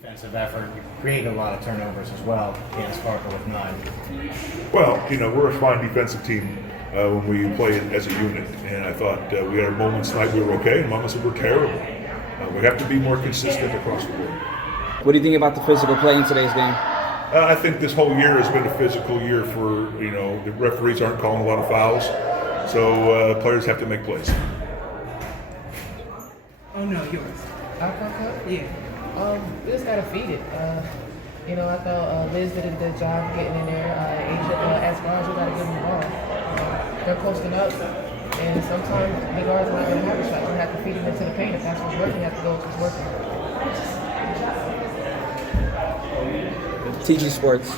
defensive effort. You created a lot of turnovers as well against Parker with 9. Well, we're a fine defensive team when we play as a unit, and I thought we had moments tonight we were okay, and moments that were terrible. We have to be more consistent across the board. What do you think about the physical play in today's game? I think this whole year has been a physical year for, the referees aren't calling a lot of fouls, so players have to make plays. Oh no, yours. Yeah. We just got defeated. I thought Liz did a good job getting in there. As guards, we got to give them the ball. They're posting up, and sometimes the guards are not going to have a shot. We have to feed them into the paint. If that's what's working, you have to go with what's working. TG Sports.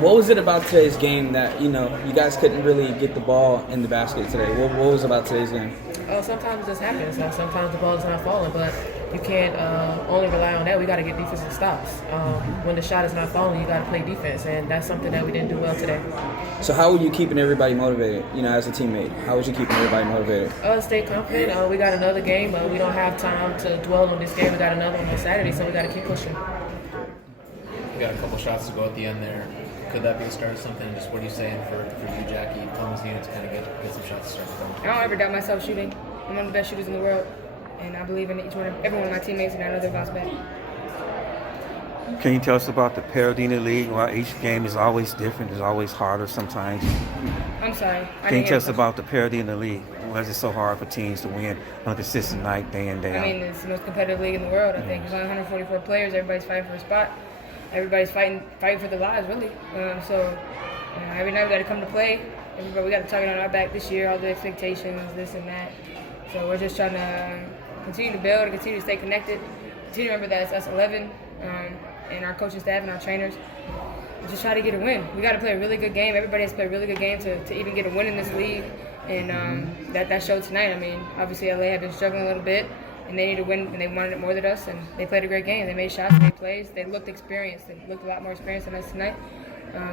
What was it about today's game that, you guys couldn't really get the ball in the basket today? What was about today's game? Sometimes it just happens. Sometimes the ball is not falling, but you can't only rely on that. We got to get defensive stops. When the shot is not falling, you got to play defense, and that's something that we didn't do well today. So how were you keeping everybody motivated, as a teammate? How was you keeping everybody motivated? Stay confident. We got another game. We don't have time to dwell on this game. We got another one on Saturday, so we got to keep pushing. We got a couple shots to go at the end there. Could that be a start of something? Just what are you saying for you, Jackie, Thomas unit to kind of get some shots to start the game? I don't ever doubt myself shooting. I'm one of the best shooters in the world, and I believe in every one of my teammates, and I know they'll bounce back. Can you tell us about the Paradena League? Well, each game is always different. It's always harder sometimes. I'm sorry. Can you tell us about the Paradena League? Why is it so hard for teams to win on a consistent night, day in, day out? I mean, it's the most competitive league in the world. I think there's only 144 players. Everybody's fighting for a spot. Everybody's fighting for their lives, really. Every night we got to come to play. We got a target on our back this year, all the expectations, this and that. So we're just trying to continue to build and continue to stay connected. Continue to remember that it's us 11 and our coaching staff and our trainers. Just try to get a win. We got to play a really good game. Everybody has to play a really good game to even get a win in this league. And that showed tonight. I mean, obviously LA had been struggling a little bit, and they needed to win, and they wanted it more than us, and they played a great game. They made shots, they made plays, they looked experienced. They looked a lot more experienced than us tonight.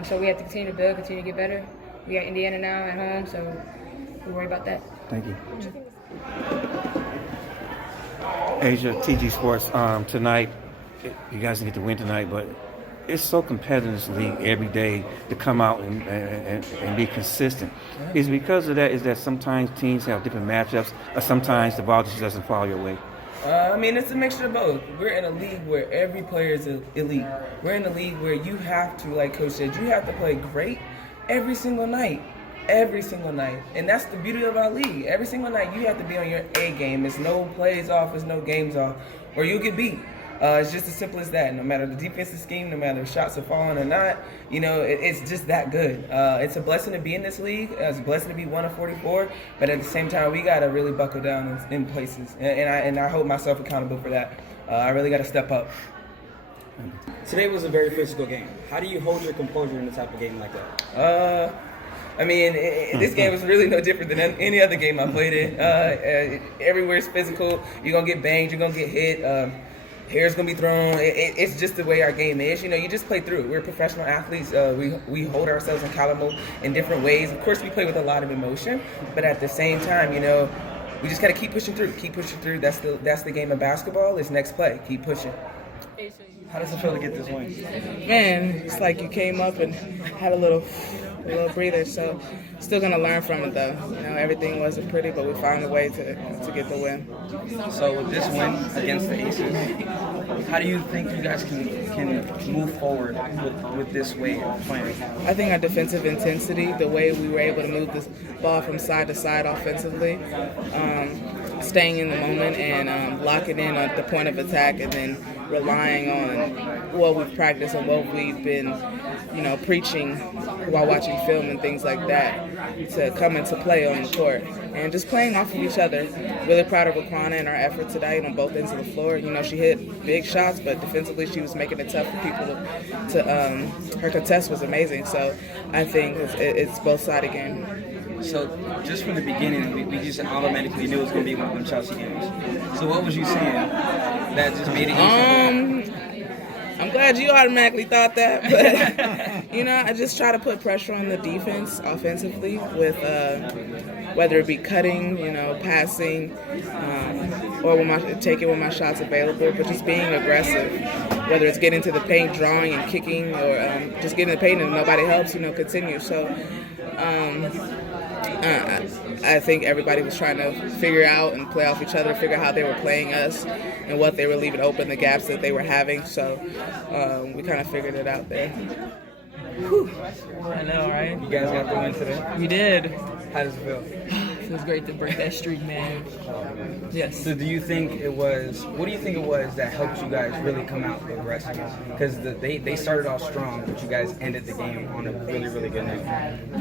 So we have to continue to build, continue to get better. We got Indiana now at home, so we worry about that. Thank you. Asia, TG Sports, tonight, you guys didn't get to win tonight, but it's so competitive in this league every day to come out and be consistent. Is it because of that? Is that sometimes teams have different matchups, or sometimes the ball just doesn't fall your way? It's a mixture of both. We're in a league where every player is elite. We're in a league where you have to, like Coach said, you have to play great every single night. Every single night. And that's the beauty of our league. Every single night you have to be on your A game. It's no plays off, it's no games off, or you'll get beat. It's just as simple as that. No matter the defensive scheme, no matter if shots are falling or not, it's just that good. It's a blessing to be in this league. It's a blessing to be one of 44. But at the same time, we got to really buckle down in places. And I hold myself accountable for that. I really got to step up. Today was a very physical game. How do you hold your composure in a type of game like that? This game was really no different than any other game I played in. Everywhere's physical. You're going to get banged. You're going to get hit. Hair's going to be thrown. It's just the way our game is. You just play through. We're professional athletes. We hold ourselves accountable in different ways. Of course, we play with a lot of emotion. But at the same time, we just got to keep pushing through. Keep pushing through. That's the game of basketball. It's next play. Keep pushing. How does it feel to get this win? Man, it's like you came up and had a little breather, so still gonna learn from it though. Everything wasn't pretty, but we found a way to get the win. So with this win against the Aces, how do you think you guys can move forward with this way of playing? I think our defensive intensity, the way we were able to move this ball from side to side offensively, staying in the moment and locking in at the point of attack, and then relying on what we've practiced and what we've been, preaching while watching film and things like that to come into play on the court. And just playing off of each other. Really proud of Raquana and our effort tonight on both ends of the floor. She hit big shots, but defensively she was making it tough for people to her contest was amazing. So I think it's both-sided game. So just from the beginning, we just automatically knew it was going to be one of them Chelsea games. So what was you saying that just made it easy? I'm glad you automatically thought that, but I just try to put pressure on the defense offensively with whether it be cutting, passing, or take it when my shot's available, but just being aggressive whether it's getting to the paint, drawing and kicking, or just getting in the paint and nobody helps, continue. So I think everybody was trying to figure out and play off each other, figure out how they were playing us and what they were leaving open, the gaps that they were having. So we kind of figured it out there. Whew. I know, right? You guys got the win today. We did. How does it feel? Feels great to break that streak, man. Yes. So do you think it was, what do you think it was that helped you guys really come out aggressive? Because they started off strong, but you guys ended the game on a really, really good note.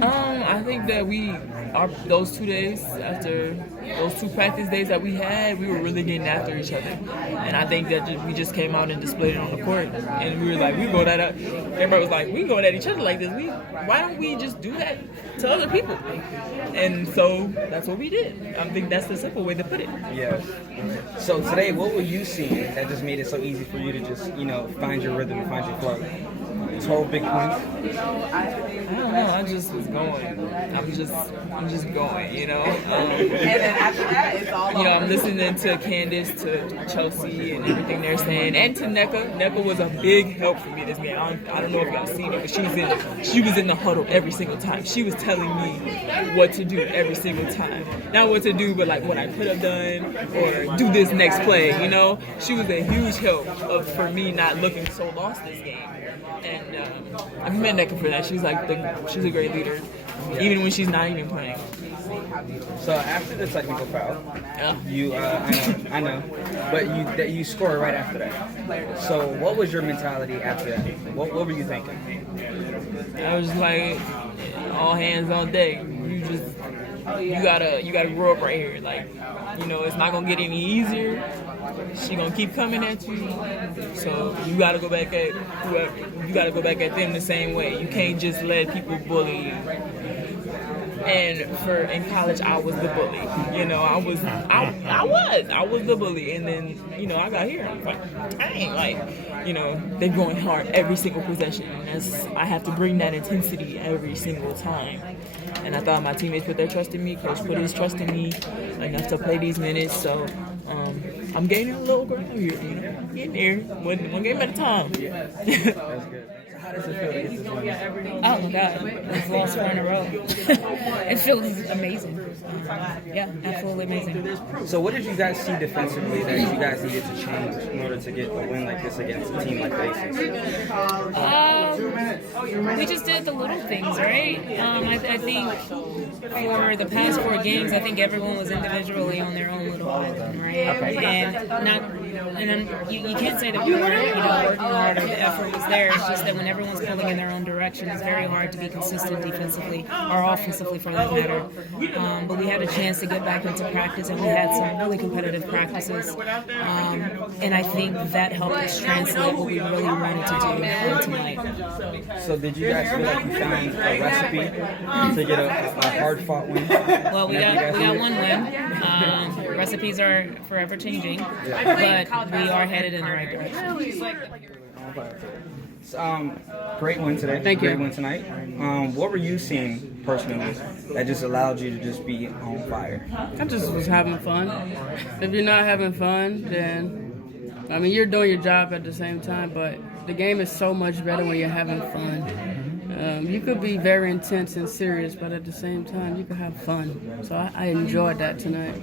I think that those 2 days after those 2 practice days that we had, we were really getting after each other. And I think that we just came out and displayed it on the court. And we were like, we go that up. Everybody was like, we going at each other like this. Why don't we just do that to other people? And so that's what we did. I think that's the simple way to put it. Yeah. So today, what were you seeing that just made it so easy for you to just, find your rhythm and find your flow? 12 big points? I don't know. I just was going. I'm just going, And then after that, it's all I'm listening to Candace, to Chelsea, and everything they're saying, and to NECA. NECA was a big help for me this game. I don't know if y'all seen it, but she was in the huddle every single time. She was telling me what to do every single time. Not what to do, but like what I could have done, or do this next play. She was a huge help for me not looking so lost this game. And I commend NECA for that. She's a great leader, even when she's not even playing. So after the technical foul, Yeah. I know, but you score right after that. So what was your mentality after that? What were you thinking? I was like, all hands on deck. You gotta grow up right here. It's not gonna get any easier. She gonna keep coming at you. So you gotta go back at whoever. You gotta go back at them the same way. You can't just let people bully you. And in college, I was the bully. I was the bully. And then, I got here. I'm like, dang, they're going hard every single possession. And I have to bring that intensity every single time. And I thought my teammates put their trust in me. Coach put his trust in me enough to play these minutes. So I'm gaining a little ground here, getting there, one game at a time. That's good. How does it feel to get this win? Oh my God, we've lost 4 in a row. It feels amazing. Yeah, absolutely amazing. So what did you guys see defensively that you guys needed to change in order to get a win like this against a team like the Aces? We just did the little things, right? I think for the past 4 games, I think everyone was individually on their own little island, right? And you can't say that we were working hard or the effort was there. It's just that when everyone's pulling in their own direction, it's very hard to be consistent defensively or offensively for that matter. But we had a chance to get back into practice, and we had some really competitive practices. And I think that helped us translate what we really wanted to do tonight. So did you guys feel like you found a recipe to get a hard-fought win? Well, we got one win. Recipes are forever changing, but we are headed in the right direction. Great win today. Thank you. Great win tonight. What were you seeing personally that just allowed you to just be on fire? I just was having fun. If you're not having fun, then you're doing your job at the same time, but the game is so much better when you're having fun. You could be very intense and serious, but at the same time, you could have fun. So I enjoyed that tonight.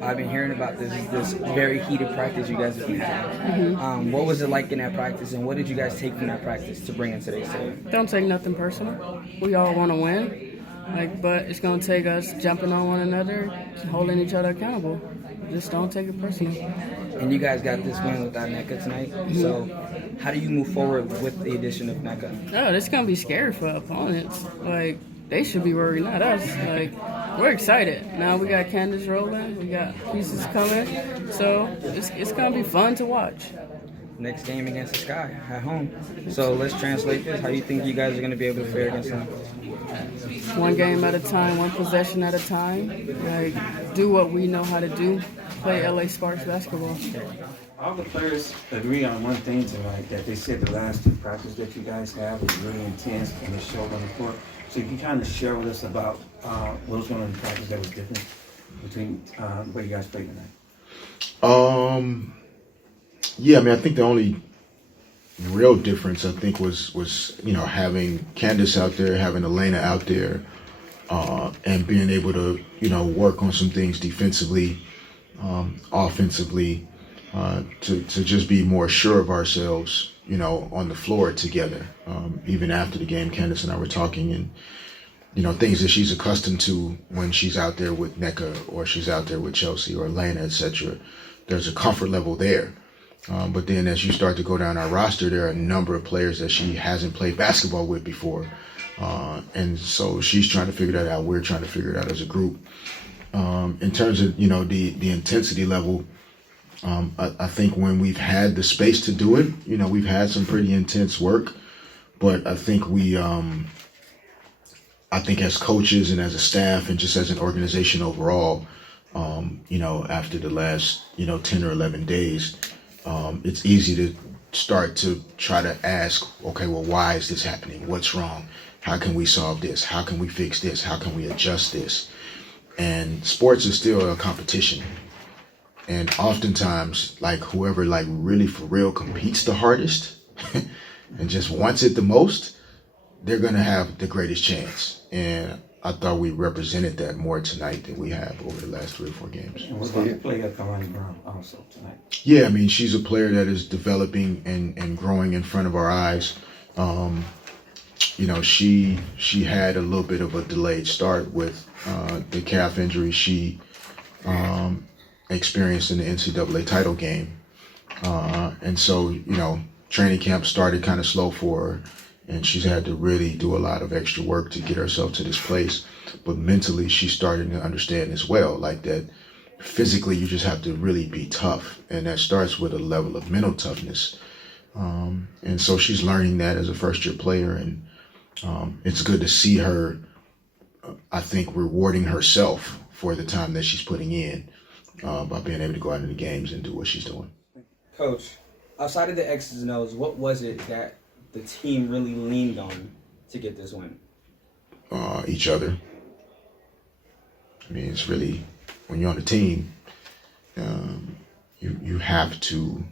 I've been hearing about this very heated practice you guys have been having. What was it like in that practice, and what did you guys take from that practice to bring into today's game? Don't take nothing personal. We all want to win, but it's going to take us jumping on one another, holding each other accountable. Just don't take it personal. And you guys got this win without NECA tonight. So how do you move forward with the addition of NECA? Oh, this is going to be scary for opponents. They should be worried, not us. We're excited. Now we got Candace rolling. We got pieces coming. So it's going to be fun to watch. Next game against the Sky at home. So let's translate this. How do you think you guys are going to be able to fare against them? One game at a time, one possession at a time. Do what we know how to do. Play LA Sparks basketball. All the players agree on one thing tonight, that they said the last 2 practices that you guys have was really intense and it showed on the court. So you can kind of share with us about what was going on in the practice that was different between the way you guys played tonight. Yeah, I think the only real difference, I think, was having Candace out there, having Elena out there, and being able to work on some things defensively, offensively, to just be more sure of ourselves, on the floor together. Even after the game, Candace and I were talking, and things that she's accustomed to when she's out there with NECA or she's out there with Chelsea or Elena, etc. There's a comfort level there. But then as you start to go down our roster, there are a number of players that she hasn't played basketball with before. And so she's trying to figure that out. We're trying to figure it out as a group. In terms of, the intensity level, I think when we've had the space to do it, we've had some pretty intense work. But I think I think as coaches and as a staff and just as an organization overall, after the last, 10 or 11 days, it's easy to start to try to ask, okay, well, why is this happening? What's wrong? How can we solve this? How can we fix this? How can we adjust this? And sports is still a competition. And oftentimes, whoever really for real competes the hardest and just wants it the most, they're going to have the greatest chance. And I thought we represented that more tonight than we have over the last 3 or 4 games. And was the player Kalani Brown also tonight? Yeah, I mean, she's a player that is developing and growing in front of our eyes. She had a little bit of a delayed start with the calf injury she experienced in the NCAA title game. And so, training camp started kind of slow for her. And she's had to really do a lot of extra work to get herself to this place. But mentally, she's starting to understand as well, that physically you just have to really be tough. And that starts with a level of mental toughness. And so she's learning that as a first-year player. And it's good to see her, I think, rewarding herself for the time that she's putting in by being able to go out into games and do what she's doing. Coach, outside of the X's and O's, what was it that the team really leaned on to get this win? Each other. I mean, it's really, when you're on a team, you have to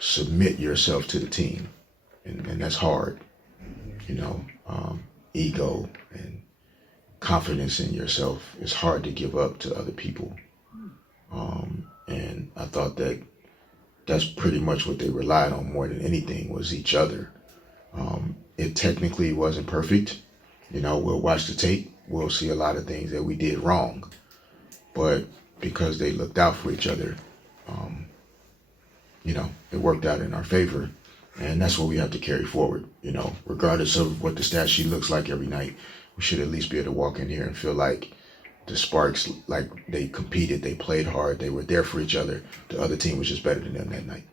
submit yourself to the team, and that's hard. Ego and confidence in yourself is hard to give up to other people. And I thought that's pretty much what they relied on more than anything, was each other. It technically wasn't perfect. We'll watch the tape. We'll see a lot of things that we did wrong. But because they looked out for each other, it worked out in our favor. And that's what we have to carry forward. Regardless of what the stat sheet looks like every night, we should at least be able to walk in here and feel like the Sparks, they competed, they played hard, they were there for each other. The other team was just better than them that night.